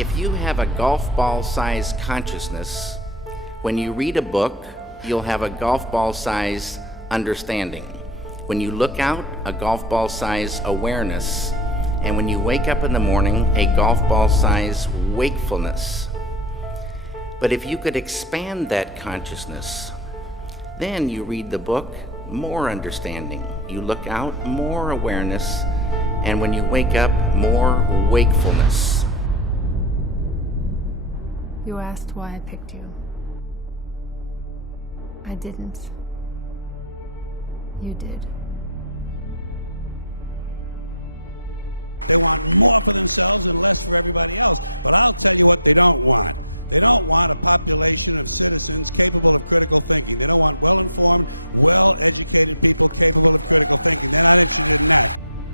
If you have a golf ball-sized consciousness, when you read a book, you'll have a golf ball-sized understanding. When you look out, a golf ball-sized awareness. And when you wake up in the morning, a golf ball-sized wakefulness. But if you could expand that consciousness, then you read the book, more understanding. You look out, more awareness. And when you wake up, more wakefulness. You asked why I picked you. I didn't. You did.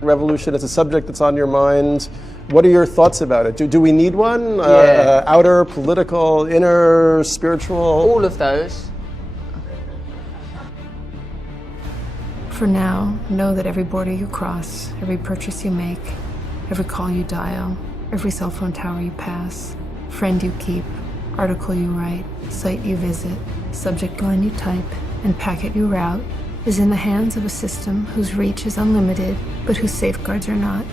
Revolution is a subject that's on your mind. What are your thoughts about it? Do we need one? Yeah. Outer, political, inner, spiritual? All of those. For now, know that every border you cross, every purchase you make, every call you dial, every cell phone tower you pass, friend you keep, article you write, site you visit, subject line you type, and packet you route is in the hands of a system whose reach is unlimited, but whose safeguards are not.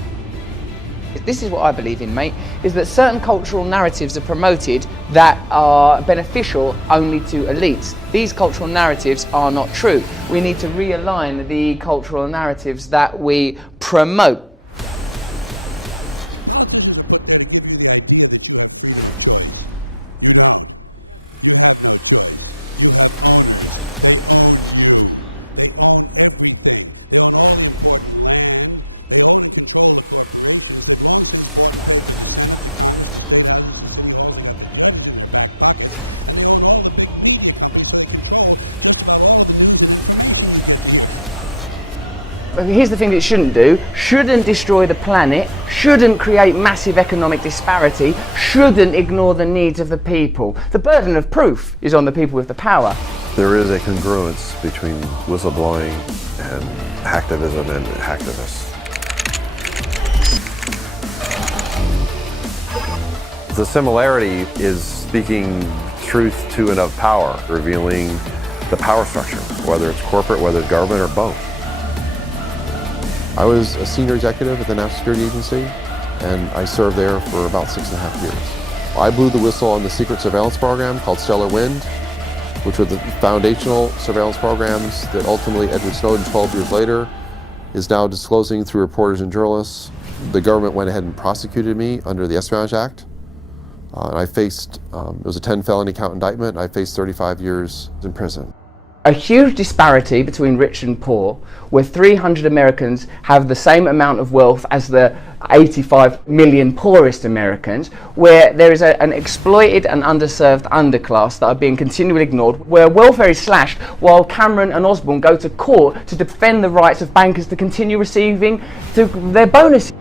This is what I believe in, mate, is that certain cultural narratives are promoted that are beneficial only to elites. These cultural narratives are not true. We need to realign the cultural narratives that we promote. Here's the thing that it shouldn't do: shouldn't destroy the planet, shouldn't create massive economic disparity, shouldn't ignore the needs of the people. The burden of proof is on the people with the power. There is a congruence between whistleblowing and hacktivism and hacktivists. The similarity is speaking truth to and of power, revealing the power structure, whether it's corporate, whether it's government, or both. I was a senior executive at the National Security Agency, and I served there for about 6.5 years. I blew the whistle on the secret surveillance program called Stellar Wind, which were the foundational surveillance programs that ultimately Edward Snowden, 12 years later, is now disclosing through reporters and journalists. The government went ahead and prosecuted me under the Espionage Act, and I faced, it was a 10 felony count indictment, and I faced 35 years in prison. A huge disparity between rich and poor, where 300 Americans have the same amount of wealth as the 85 million poorest Americans, where there is an exploited and underserved underclass that are being continually ignored, where welfare is slashed while Cameron and Osborne go to court to defend the rights of bankers to continue receiving their bonuses.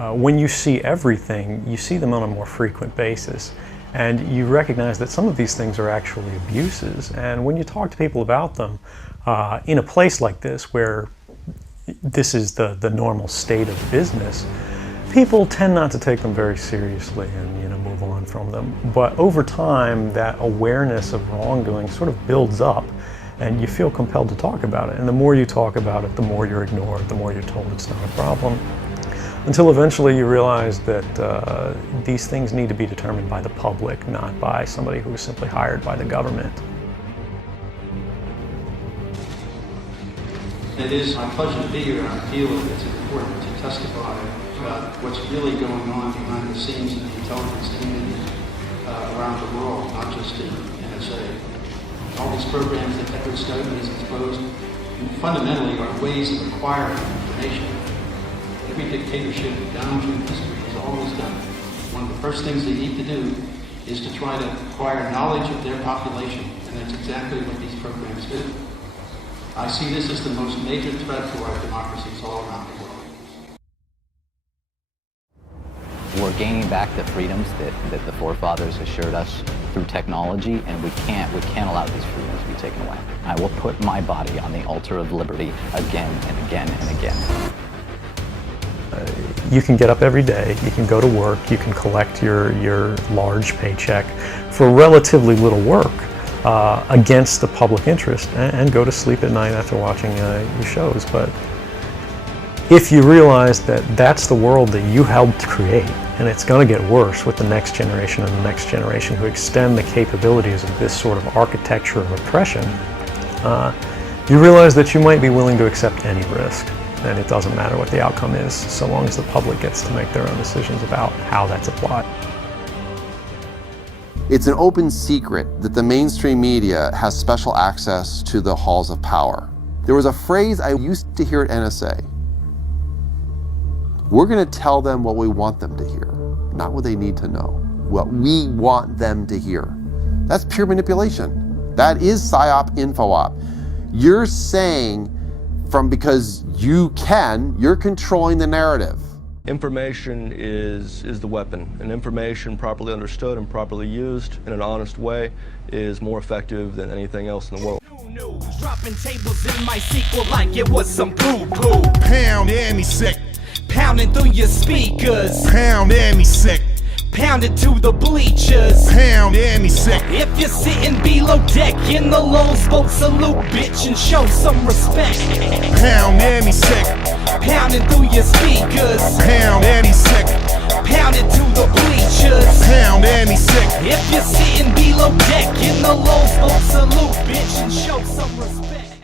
When you see everything, you see them on a more frequent basis. And you recognize that some of these things are actually abuses. And when you talk to people about them, in a place like this where this is the normal state of business, people tend not to take them very seriously and move on from them. But over time, that awareness of wrongdoing sort of builds up, and you feel compelled to talk about it. And the more you talk about it, the more you're ignored, the more you're told it's not a problem. Until eventually you realize that these things need to be determined by the public, not by somebody who is simply hired by the government. It is my pleasure to be here. I feel it's important to testify about what's really going on behind the scenes in the intelligence community around the world, not just in NSA. All these programs that Edward Snowden has exposed fundamentally are ways of acquiring information. Every dictatorship down through history has always done it. One of the first things they need to do is to try to acquire knowledge of their population, and that's exactly what these programs do. I see this as the most major threat to our democracies all around the world. We're gaining back the freedoms that the forefathers assured us through technology, and we can't allow these freedoms to be taken away. I will put my body on the altar of liberty again and again and again. You can get up every day, you can go to work, you can collect your large paycheck for relatively little work against the public interest, and go to sleep at night after watching your shows. But if you realize that that's the world that you helped create, and it's going to get worse with the next generation and the next generation who extend the capabilities of this sort of architecture of oppression, you realize that you might be willing to accept any risk. And it doesn't matter what the outcome is, so long as the public gets to make their own decisions about how that's applied. It's an open secret that the mainstream media has special access to the halls of power. There was a phrase I used to hear at NSA. We're going to tell them what we want them to hear, not what they need to know. What we want them to hear. That's pure manipulation. That is PSYOP, info-op. You're saying because you're controlling the narrative. Information is the weapon, and information properly understood and properly used in an honest way is more effective than anything else in the world. Dropping tables in my sequel like it was some poo-poo. Pound AntiSec. Pounding through your speakers. Pound AntiSec. Pounded to the bleachers. Pound AntiSec. If you're sitting below deck in the lone boat, salute, bitch, and show some respect. Pound AntiSec. Pounding through your speakers. Pound AntiSec. Pounded to the bleachers. Pound AntiSec. If you're sitting below deck in the lone boat, salute, bitch, and show some respect.